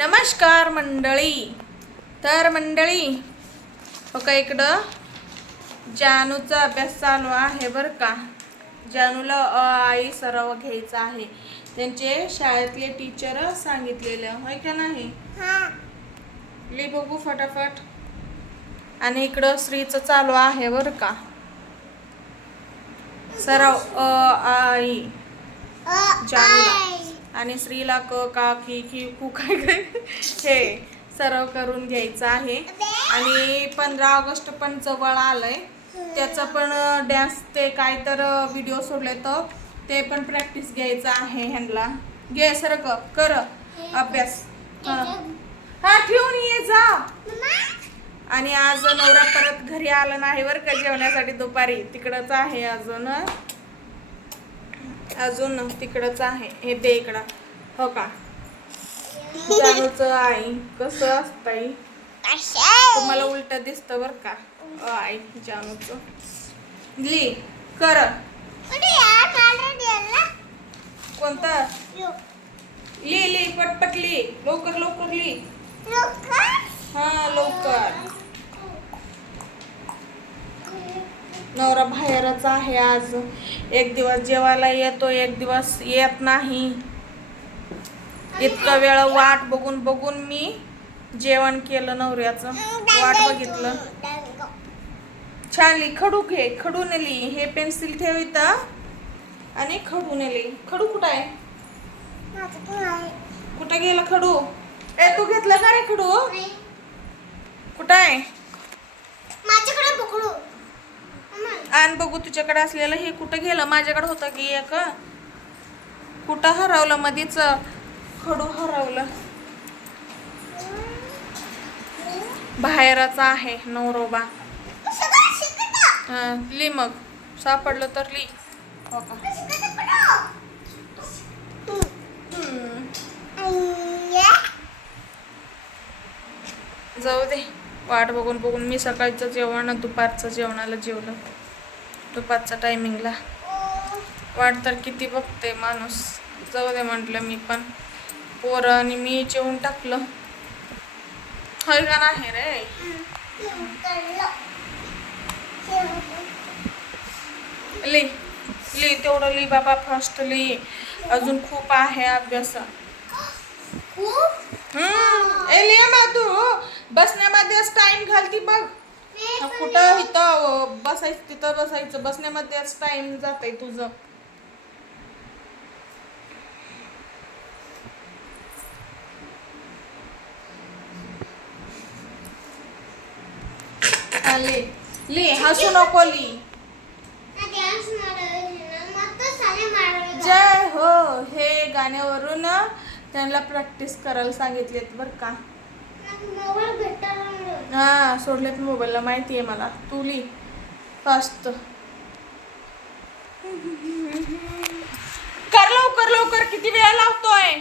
नमस्कार मंडळी. तर मंडळी बघा इकडं जानूचा अभ्यास चालू आहे बरं का. जानूला अ आई सराव घ्यायचा आहे. त्यांचे शाळेतले टीचर सांगितलेलं होय का नाही? ली बघू फटाफट. आणि इकडं श्रीचं चालू आहे बरं का. सराव अ आई. जानूला. आणि श्रीला क का की खी खू काय काय हे सर्व करून घ्यायचं आहे. आणि पंधरा ऑगस्ट पण जवळ आलंय. त्याचं पण डॅन्स ते काय तर व्हिडिओ सोडले तर ते पण प्रॅक्टिस घ्यायचं आहे ह्यांना. घे सर कर अभ्यास. हा. हा, ठेवून ये जा. आणि आज नवरा परत घरी आला नाही बरं का जेवण्यासाठी दुपारी. तिकडंच आहे अजून. अजून तिकडंच आहे हे दे इकडं. हो का? जानूच आई. कसं असतंय तुम्हाला उलट दिसतं बर का? आई जानूच. ली कर. कोणतं? ली ली पटपट ली. लवकर लवकर ली. हा लवकर. नवरा बाहेरच आहे आज. एक दिवस जेवायला येतो एक दिवस येत नाही. इतका वेळ वाट बघून बघून मी जेवण केलं नवऱ्याचं. वाट बघितलं. छान ली खडू घे खडू नेली. हे पेन्सिल ठेव इथं आणि खडू नेली. खडू कुठं आहे? कुठं गेलं खडू? ए तू घेतलं का रे खडू? कुठं आहे? माझ्याकडे पकडू आण बघू तुझ्याकडे असलेलं हे कुठं गेलं? माझ्याकडे होतं की एक कुठं हरवलं? मधीच खडू हरवलं. बाहेरच आहे नवरोबा. हा ली मग. सापडलं तर ली. हो का? जाऊ दे. वाट बघून बघून मी सकाळचं जेवण दुपारचं जेवणाला जेवलं. दुपारच्या टायमिंगला वाट तर किती बघते माणूस. जाऊ दे म्हटलं मी पण. पोरं आणि मी जेवून टाकलं. होय का नाही रे? ली ली तेवढं ली बाबा फर्स्ट ली. अजून खूप आहे अभ्यास. हम्म ए तू बसण्यामध्येच टाइम घालती बघ. कुठं इथं बसायचं तिथं बसायचं. बसण्यामध्येच टाइम जातंय तुझं. हा, ले. हसू नको ली. जय हो हे गाण्यावरून त्यांना प्रॅक्टिस करायला सांगितलेत बरं का. हा सोडलेत मोबाईलला माहिती आहे मला. तू ली फास्ट कर लवकर लवकर. किती वेळा लावतोय?